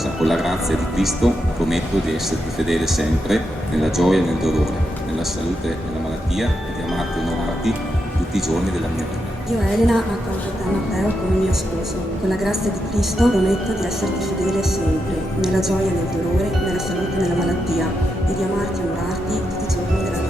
sposa. Con la grazia di Cristo prometto di esserti fedele sempre, nella gioia e nel dolore, nella salute e nella malattia, e di amarti e onorarti tutti i giorni della mia vita. Io, Elena, accanto a te, Matteo, come mio sposo, con la grazia di Cristo prometto di esserti fedele sempre, nella gioia e nel dolore, nella salute e nella malattia, e di amarti e onorarti tutti i giorni della mia vita.